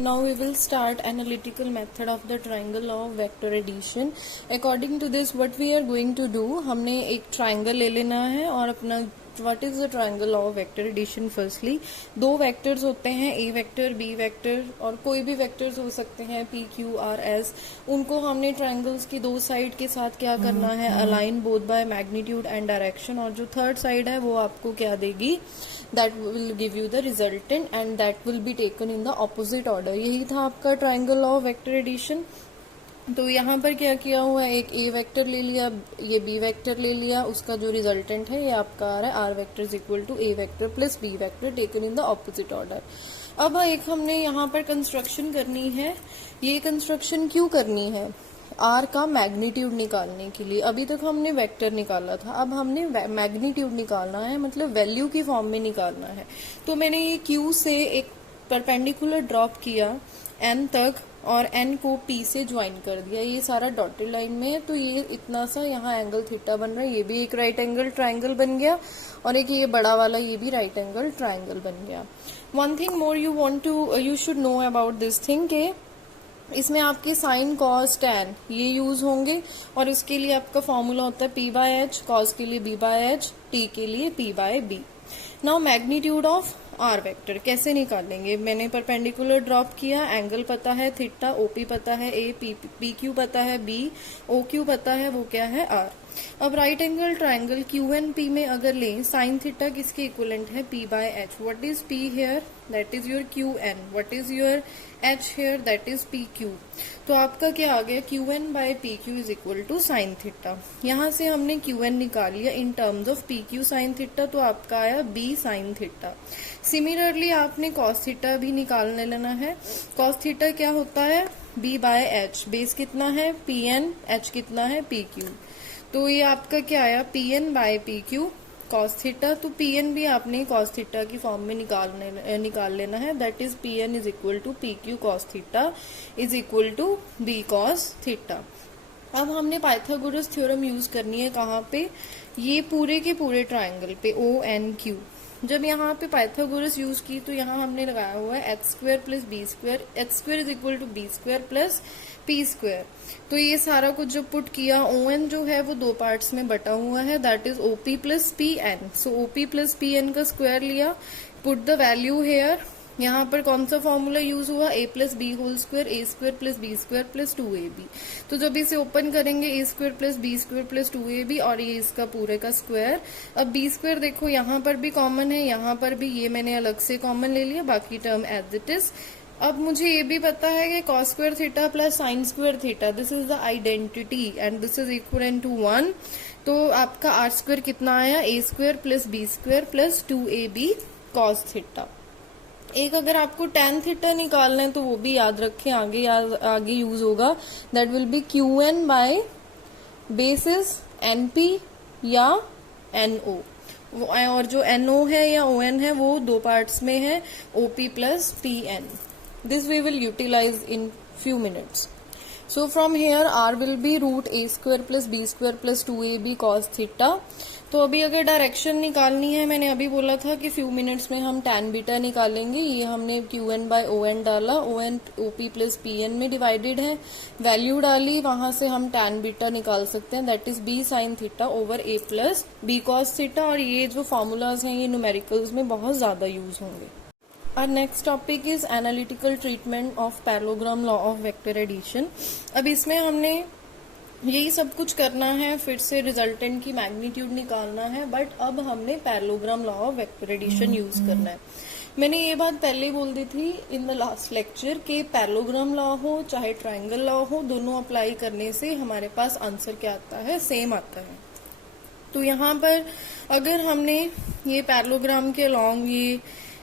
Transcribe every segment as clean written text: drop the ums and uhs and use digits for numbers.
Now we will start analytical method of the triangle law of vector addition. According to this, what we are going to do, हमने एक triangle ले लेना है और अपना what is the triangle law of vector addition. Firstly, दो vectors होते हैं, a vector, b vector, और कोई भी vectors हो सकते हैं p, q, r, s. उनको हमने triangles की दो side के साथ क्या करना है, align both by magnitude and direction. और जो third side है वो आपको क्या देगी, that will give you the resultant and that will be taken in the opposite order. यही था आपका triangle law of vector addition. तो यहाँ पर क्या किया हुआ है, एक a वेक्टर ले लिया, ये b वेक्टर ले लिया, उसका जो रिजल्टेंट है ये आपका आ रहा है r vector is equal to a vector plus b vector taken in the opposite order. अब एक हमने यहाँ पर कंस्ट्रक्शन करनी है. ये कंस्ट्रक्शन क्यों करनी है, r का मैग्नीट्यूड निकालने के लिए. अभी तक हमने वेक्टर निकाला था, अब हमने मैग्नीट्यूड निकालना है, मतलब वैल्यू की फॉर्म में निकालना है. तो मैंने ये q से एक परपेंडिकुलर ड्रॉप किया n तक और n को p से ज्वाइन कर दिया. ये सारा डॉटेड लाइन में है, तो ये इतना सा यहाँ एंगल थीटा बन रहा है. ये भी एक राइट एंगल ट्राइंगल बन गया और एक ये बड़ा वाला ये भी राइट एंगल ट्राइंगल बन गया. One thing more you should know about this thing के इसमें आपके साइन कॉस टैन ये यूज होंगे और इसके लिए आपका फॉर्मूला होता है p बाय एच, कॉस के लिए b बाय एच, t के लिए p by B. Now magnitude of R vector कैसे निकालेंगे. मैंने परपेंडिकुलर ड्रॉप किया, एंगल पता है थीटा, ओपी पता है ए, पी क्यू पता है बी, ओ क्यू पता है वो क्या है आर. अब right angle triangle Q N P में अगर लें, साइन थीटा किसके इक्विवेलेंट है, P by H. What is P here, that is your Q N. What is your H here, that is P Q. तो आपका क्या आ गया, Q N by P Q is equal to sine theta. यहाँ से हमने Q N निकाल लिया in terms of P Q sine theta, तो आपका आया बी साइन थीटा. सिमिलरली आपने कॉस थीटा भी निकालने लेना है. कॉस थीटा क्या होता है, बी बाय एच. बेस कितना है पी एन, एच कितना है पी क्यू. तो ये आपका क्या आया, P N by P Q cos theta. तो पी एन भी आपने कॉस थीटा की फॉर्म में निकाल लेना है. That is P N is equal to P Q cos theta is equal to B cos theta. अब हमने पाइथागोरस थ्योरम यूज करनी है कहाँ पे, ये पूरे के पूरे ट्राइंगल पे ओ एन क्यू. जब यहाँ पे पाइथागोरस यूज की तो यहाँ हमने लगाया हुआ है H square plus B square. H square is equal to B square plus P square. तो ये सारा कुछ जब पुट किया, ओ एन जो है वो दो पार्ट्स में बटा हुआ है, that is OP plus P N. So OP plus P N का स्क्वायर लिया, पुट द वैल्यू हेयर. यहाँ पर कौन सा फॉर्मूला यूज हुआ, A plus B whole square, A square plus B square plus 2ab. तो जब इसे ओपन करेंगे A square plus B square plus 2ab और ये इसका पूरे का स्क्वायर. अब बी स्क्वायर देखो यहाँ पर भी कॉमन है, यहाँ पर भी, ये मैंने अलग से कॉमन ले लिया, बाकी टर्म एज इट इज. अब मुझे ये भी पता है कि cos square theta plus sine square theta this is the identity and this is equal to 1. तो आपका आर स्क्वायर कितना आया, A square plus B square plus 2ab cos theta. एक अगर आपको tan थीटा निकालना है तो वो भी याद रखें, आगे यूज होगा. That will be Q N by basis N P या एन ओ. और जो एन ओ है या ओ एन है वो दो पार्ट्स में है, OP plus P N. This we will utilise in few minutes. So from here r will be root a square plus b square plus 2ab cos theta. तो अभी अगर डायरेक्शन निकालनी है, मैंने अभी बोला था कि फ्यू मिनट्स में हम tan बीटा निकालेंगे. ये हमने Q N by O N डाला, O N O P plus P N में डिवाइडेड है, वैल्यू डाली, वहां से हम tan बीटा निकाल सकते हैं. That is b sine theta over a plus b cos theta. और ये जो फॉर्मूलाज हैं ये न्यूमेरिकल्स में बहुत ज्यादा यूज होंगे. Our next topic is analytical treatment of parallelogram law of vector addition. अब इसमें हमने यही सब कुछ करना है, फिर से रिजल्टेंट की मैग्नीट्यूड निकालना है, बट अब हमने parallelogram law of vector addition use करना है. मैंने ये बात पहले ही बोल दी थी इन द लास्ट लेक्चर कि पैरेललोग्राम लॉ हो चाहे ट्राइंगल लॉ हो, दोनों अप्लाई करने से हमारे पास आंसर क्या आता है, सेम आता है. तो यहाँ पर अगर हमने ये पैरेललोग्राम के अलॉन्ग ये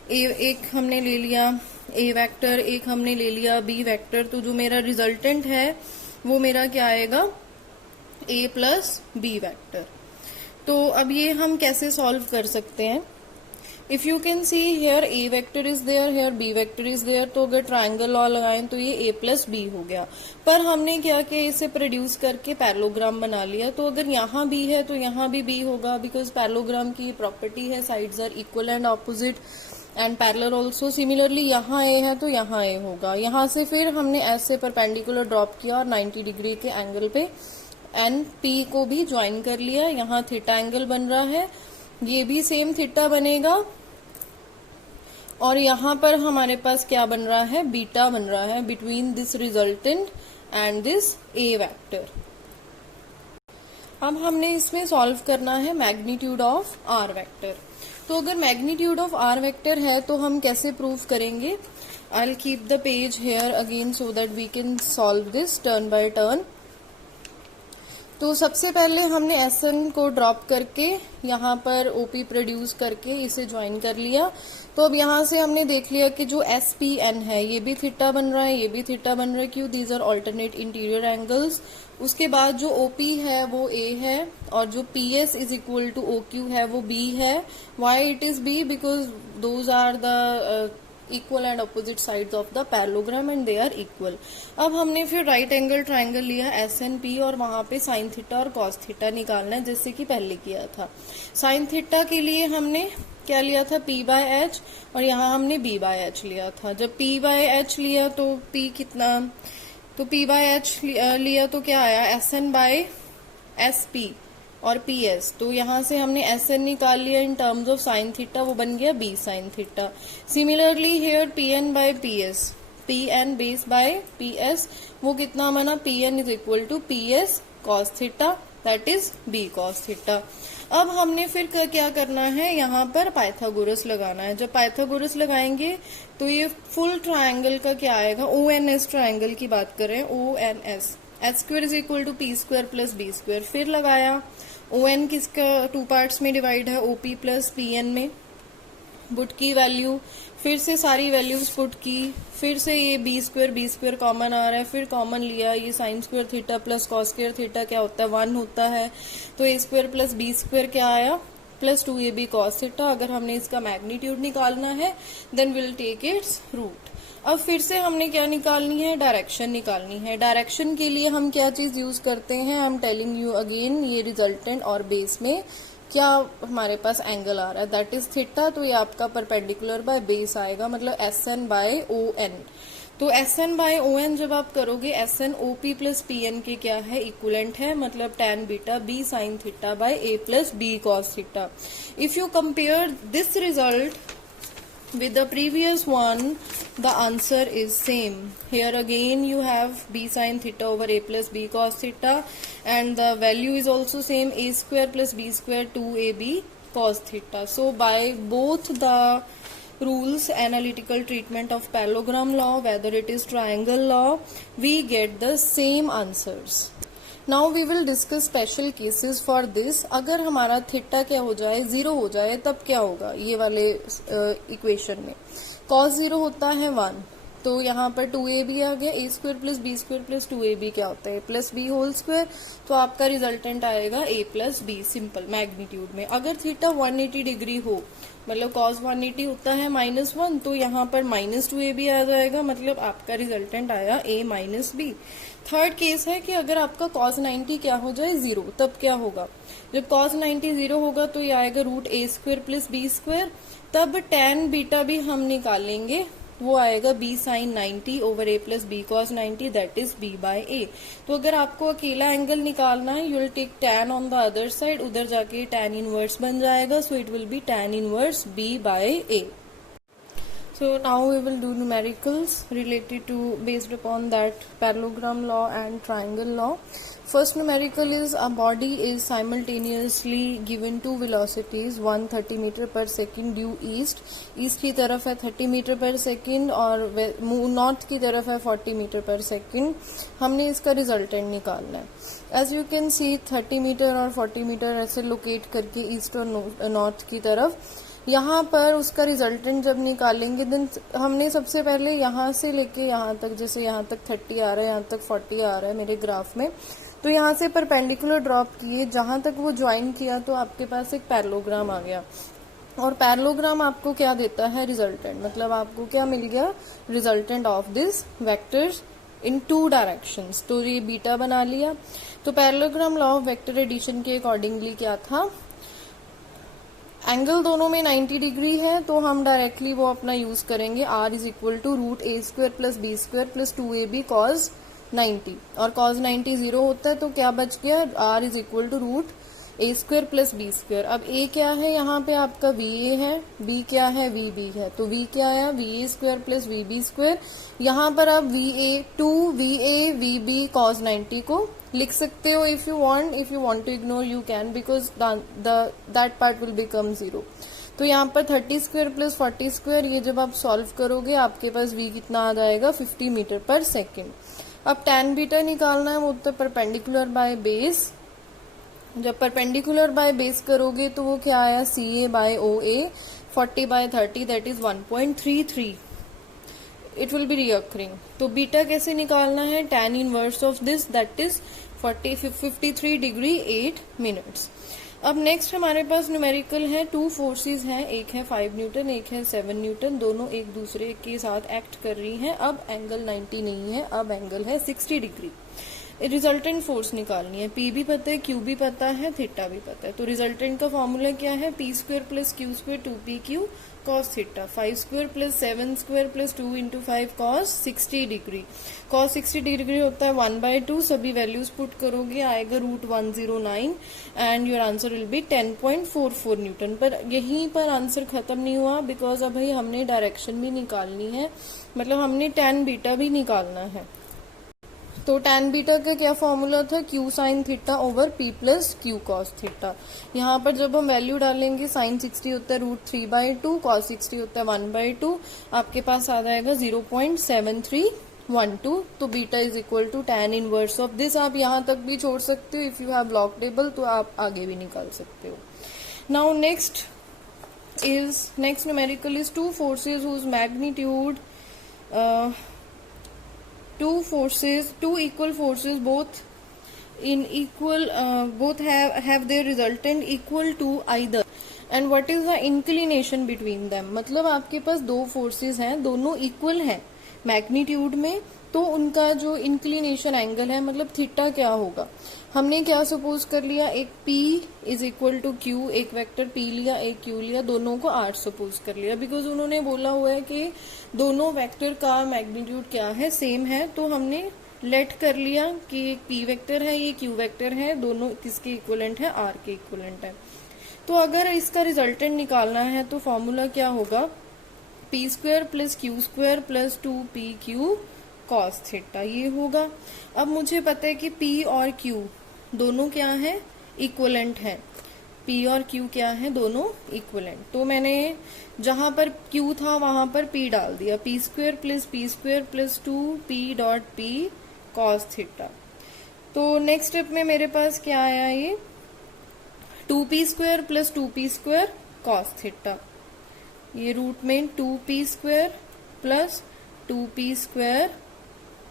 एक हमने ले लिया ए वेक्टर, एक हमने ले लिया बी वेक्टर, तो जो मेरा रिजल्टेंट है वो मेरा क्या आएगा, ए प्लस बी वेक्टर. तो अब ये हम कैसे सॉल्व कर सकते हैं. If you can see here A vector is there, here B vector is there, तो अगर ट्राइंगल लॉ लगाएं तो ये ए प्लस बी हो गया. पर हमने क्या किया, इसे प्रोड्यूस करके पैरेललोग्राम बना लिया. तो अगर यहाँ बी है तो यहाँ भी बी होगा, बिकॉज पैरेललोग्राम की प्रॉपर्टी है sides are equal and opposite. And parallel also similarly यहाँ ए है तो यहाँ ए होगा। यहाँ से फिर हमने ऐसे परपेंडिकुलर ड्रॉप किया और 90 डिग्री के एंगल पे एन पी को भी ज्वाइन कर लिया। यहाँ थीटा एंगल बन रहा है, ये भी सेम थीटा बनेगा और यहाँ पर हमारे पास क्या बन रहा है, बीटा बन रहा है between this resultant and this A vector. अब हमने इसमें सॉल्व करना है मैग्नीट्यूड ऑफ आर वेक्टर। तो अगर मैग्नीट्यूड ऑफ आर वेक्टर है तो हम कैसे प्रूव करेंगे? I will keep the page here again so that we can solve this turn by turn. तो सबसे पहले हमने एसएन को ड्रॉप करके यहाँ पर ओपी प्रोड्यूस करके इसे ज्वाइन कर लिया। तो अब यहाँ से हमने देख लिया कि जो एस पी एन है ये भी थीटा बन रहा है, ये भी थीटा बन रहा है। क्यों? These are alternate interior angles. उसके बाद जो ओपी है वो ए है और जो P S is equal to O Q है वो बी है। Why it is B? Because those are the equal and opposite sides of the parallelogram and they are equal. अब हमने फिर राइट एंगल ट्राइंगल लिया एस एन पी और वहां पे साइन थीटा और कॉस थीटा निकालना है जैसे कि पहले किया था। साइन थीटा के लिए हमने क्या लिया था? पी बाय एच और यहाँ हमने बी बाय एच लिया था। जब पी बाय एच लिया तो पी कितना, तो पी बाय एच लिया तो क्या आया? S N by S P और पी एस। तो यहाँ से हमने एस एन निकाल लिया in terms of sine theta, वो बन गया B sine theta. Similarly here P N by P S, P N base by P S, वो कितना बना? P N is equal to P S cos theta, that is B cos theta. अब हमने फिर क्या करना है? यहाँ पर पाइथागोरस लगाना है। जब पाइथागोरस लगाएंगे तो ये फुल ट्राइंगल का क्या आएगा? ओ एन एस ट्राइंगल की बात करें, O N S, H square is equal to P square plus B square. फिर लगाया ओ एन किसका टू पार्ट्स में डिवाइड है, ओपी प्लस पी एन में। पुट की वैल्यू, फिर से सारी वैल्यूज पुट की, फिर से ये बी स्क्वायर कॉमन आ रहा है, फिर कॉमन लिया, ये sine square theta plus cos square theta क्या होता है? 1 होता है। तो A square plus B square क्या आया? Plus 2ab cos theta. अगर हमने इसका मैग्नीट्यूड निकालना है then will take its root. अब फिर से हमने क्या निकालनी है? डायरेक्शन निकालनी है। डायरेक्शन के लिए हम क्या चीज यूज करते हैं? I am telling you again, ये रिजल्टेंट और बेस में क्या हमारे पास एंगल आ रहा है, दैट इज थीटा। तो ये आपका परपेंडिकुलर बाय बेस आएगा, मतलब S N by O N. तो S N by O N जब आप करोगे, S N O P plus P N के क्या है? इक्वलेंट है, मतलब tan beta B sine theta by A plus B cos theta. If you compare this result with the previous one, the answer is same. Here again you have b sin theta over a plus b cos theta and the value is also same, a square plus b square 2ab cos theta. So by both the rules, analytical treatment of parallelogram law, whether it is triangle law, we get the same answers. Now we will discuss special cases for this. अगर हमारा theta क्या हो जाए? 0 हो जाए, तब क्या होगा? ये वाले इक्वेशन में cos 0 होता है 1, तो यहाँ पर 2ab आ गया। a square plus B square plus 2ab क्या होता है? Plus B whole square. तो आपका रिजल्टेंट आएगा a plus B, simple magnitude में। अगर थीटा 180 डिग्री हो, मतलब cos 180 होता है -1, तो यहाँ पर -2ab आ जाएगा, मतलब आपका रिजल्टेंट आया a minus B. Third case है कि अगर आपका cos 90 क्या हो जाए? 0, तब क्या होगा? जब cos 90 0 होगा तो ये आएगा root a square plus B square. तब tan बीटा भी हम निकालेंगे, वो आएगा b sine 90 over a plus B cos 90, that is b by a। तो अगर आपको अकेला एंगल निकालना है, you will take tan on the other side, उधर जाके tan इनवर्स बन जाएगा, so it will be tan inverse b by a। So now we will do numericals related to based upon that parallelogram law and triangle law. First numerical is a body is simultaneously given two velocities, one 30 meter per second due east की तरफ है 30 metre पर second और north की तरफ है 40 metre पर second. हमने इसका रिजल्टेंट निकालना है। As you can see 30 metre और 40 मीटर ऐसे लोकेट करके ईस्ट और नॉर्थ की तरफ। यहाँ पर उसका रिजल्टेंट जब निकालेंगे देन हमने सबसे पहले यहाँ से लेके यहाँ तक, जैसे यहाँ तक 30 आ रहा है, यहाँ तक 40 आ रहा है मेरे ग्राफ में, तो यहाँ से परपेंडिकुलर ड्रॉप किए, जहां तक वो ज्वाइन किया तो आपके पास एक पैरेललोग्राम आ गया। और पैरेललोग्राम आपको क्या देता है? रिजल्टेंट, मतलब आपको क्या मिल गया? Resultant of this vectors in 2 directions. तो ये बीटा बना लिया। तो parallelogram law of vector addition के अकॉर्डिंगली क्या था? एंगल दोनों में 90 डिग्री है, तो हम डायरेक्टली वो अपना यूज करेंगे r is equal to root A square plus B square plus 2ab cos 90, और cos 90 0 होता है तो क्या बच गया, r is equal to root A square plus B square. अब a क्या है यहाँ पे आपका va है, b क्या है vb है, तो v क्या आया va square plus vb square. यहाँ पर आप va vb cos 90 को लिख सकते हो if you want to ignore you can, because that part will become 0। तो यहाँ पर 30 स्क्वायर प्लस 40 स्क्वायर, ये जब आप सॉल्व करोगे आपके पास v कितना आ जाएगा 50 मीटर पर सेकेंड। अब tan बीटा निकालना है, वो तो परपेंडिकुलर बाय बेस, जब परपेंडिकुलर बाय बेस करोगे तो वो क्या आया CA by OA 40 by 30 that is 1.33, it will be recurring. तो बीटा कैसे निकालना है, tan inverse of this that is 53 degree 8 minutes. अब नेक्स्ट हमारे पास न्यूमेरिकल है, टू फोर्सेस हैं, एक है 5 न्यूटन एक है 7 न्यूटन, दोनों एक दूसरे के साथ एक्ट कर रही हैं। अब एंगल 90 नहीं है, अब एंगल है 60 डिग्री। रिजल्टेंट फोर्स निकालनी है, P भी पता है, Q भी पता है, थीटा भी पता है। तो रिजल्टेंट का फॉर्मूला क्या है, P square plus Q square 2PQ cos theta, 5 square plus 7 square plus 2 into 5 cos 60 degree. cos 60 degree होता है 1/2, सभी वैल्यूज पुट करोगे आएगा root 109 and your answer will be 10.44 newton. पर यहीं पर आंसर खत्म नहीं हुआ, बिकॉज अब भाई हमने डायरेक्शन भी निकालनी है, मतलब हमने tan बीटा भी निकालना है। तो tan बीटा का क्या फॉर्मूला था, Q sign theta over P plus Q cos theta. यहाँ पर जब हम वैल्यू डालेंगे साइन 60 होता है रूट 3/2, कॉस 60 होता है 1/2, आपके पास आ जाएगा 0.7312। तो beta is equal to tan inverse of this. आप यहाँ तक भी छोड़ सकते हो, if you have log table तो आप आगे भी निकाल सकते हो। Now next numerical is two forces whose magnitude two equal forces both have their resultant equal to either, and what is the inclination between them। मतलब आपके पास दो फोर्सेस हैं, दोनों इक्वल हैं मैग्नीट्यूड में, तो उनका जो इंक्लिनेशन एंगल है मतलब थीटा क्या होगा। हमने क्या सपोज कर लिया, एक P is equal to Q, एक वेक्टर P लिया एक Q लिया, दोनों को R सपोज कर लिया, बिकॉज उन्होंने बोला हुआ है कि दोनों वेक्टर का मैग्नीट्यूड क्या है, सेम है। तो हमने लेट कर लिया कि एक P वेक्टर है ये Q वेक्टर है, दोनों किसके इक्वलेंट है, R के इक्वलेंट है। तो अगर इसका रिजल्टेंट निकालना है तो फॉर्मूला क्या होगा, P square plus Q square plus 2PQ cos theta, ये होगा। अब मुझे पता है कि P और Q दोनों क्या है, इक्वलेंट है। P और Q क्या है, दोनों इक्वलेंट। तो मैंने जहां पर Q था वहां पर P डाल दिया, P square plus 2P dot P cos theta. तो नेक्स्ट स्टेप में मेरे पास क्या आया, ये 2P square plus 2P square cos theta, ये रूट में 2P square plus 2P square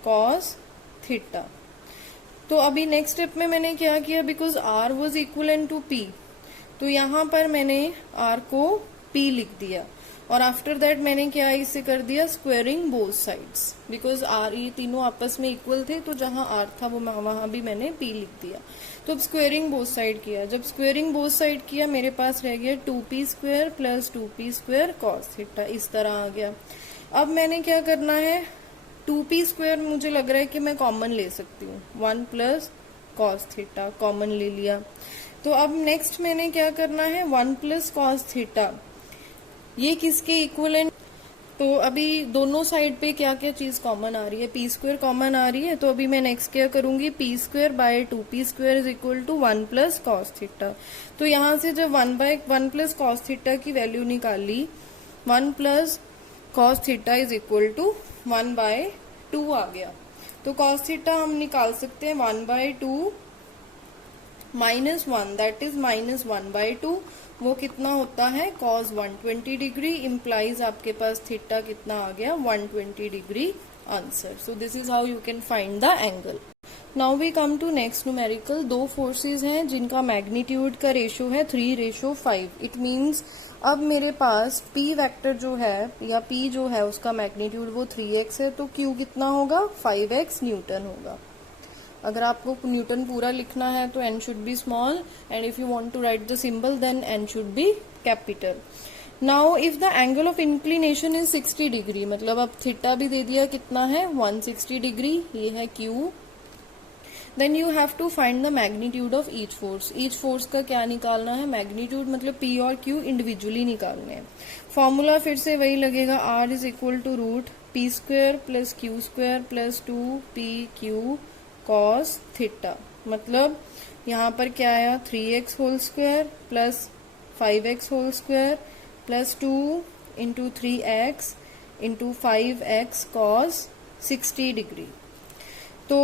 cos theta. तो अभी नेक्स्ट स्टेप में मैंने क्या किया, because R was equivalent to P, तो यहाँ पर मैंने R को P लिख दिया, और आफ्टर दैट मैंने क्या इसे कर दिया, squaring both sides, because R ये तीनों आपस में इक्वल थे, तो जहां R था वो वहां भी मैंने P लिख दिया। तो अब स्क्वेयरिंग बोथ साइड किया, जब स्क्वेयरिंग बोथ साइड किया मेरे पास रह गया 2P square plus 2P square cos theta, इस तरह आ गया। अब मैंने क्या करना है, 2P स्क्वायर मुझे लग रहा है कि मैं कॉमन ले सकती हूँ, 1 प्लस cos थीटा कॉमन ले लिया। तो अब नेक्स्ट मैंने क्या करना है, 1 प्लस cos थीटा, ये किसके इक्वलेंट। तो अभी दोनों साइड पे क्या क्या चीज कॉमन आ रही है, P स्क्वायर कॉमन आ रही है। तो अभी मैं नेक्स्ट क्या करूंगी, P square by 2P square is equal to 1 plus cos theta. तो यहाँ से जब 1 प्लस cos थीटा की वैल्यू निकाल ली, 1 plus cos theta is equal to 1/2 आ गया। तो cos थीटा हम निकाल सकते हैं 1/2 -1 दैट इज -1/2, वो कितना होता है cos 120 डिग्री, इम्प्लाइज आपके पास थीटा कितना आ गया 120 degree answer. So this is how you can find the angle. Now we come to next numerical, दो फोर्सेस हैं जिनका मैग्नीट्यूड का रेशो है 3:5। इट मीन्स अब मेरे पास P वेक्टर जो है या P जो है उसका मैग्नीट्यूड वो 3x है, तो Q कितना होगा 5x न्यूटन होगा। अगर आपको न्यूटन पूरा लिखना है तो n should be small, and if you want to write the symbol then n should be capital. Now if the angle of inclination is 60 degree, मतलब अब थीटा भी दे दिया कितना है 160 डिग्री, ये है Q. Then you have to find the magnitude of each force. Each force का क्या निकालना है, मैग्नीट्यूड, मतलब पी और क्यू इंडिविजुअली निकालने हैं। फॉर्मूला फिर से वही लगेगा, R is equal to root P square plus Q square plus 2pq cos theta. मतलब यहाँ पर क्या आया 3x whole square plus 5x whole square plus 2 into 3x into 5x cos 60 degree. तो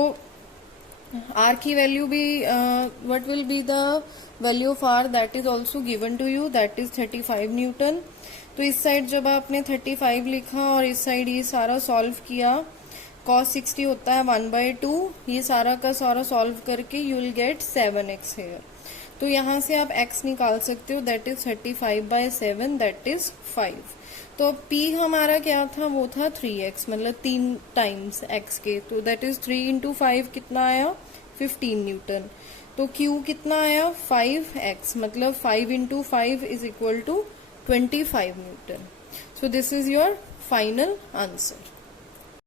r की वैल्यू भी what will be the value of r, that is also given to you, that is 35 newton. तो इस side जब आपने 35 लिखा और इस साइड ये सारा सॉल्व किया, cos 60 होता है 1/2, ये सारा का सारा सॉल्व करके you will get 7x hair. तो यहाँ से आप x निकाल सकते हो, दैट इज 35/7, दैट इज 5। तो p हमारा क्या था, वो था 3x, मतलब 3 टाइम्स x के, तो दैट इज 3 इंटू 5 कितना आया 15 न्यूटन। तो q कितना आया 5x, मतलब 5 into 5 is equal to 25 newton. So this is your final answer.